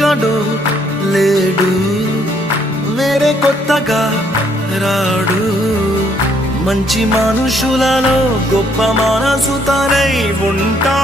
ఎక్కడో లేడు, వేరే కొత్తగా రాడు. మంచి మనుషులలో గొప్ప మనసు తనై ఉంటా.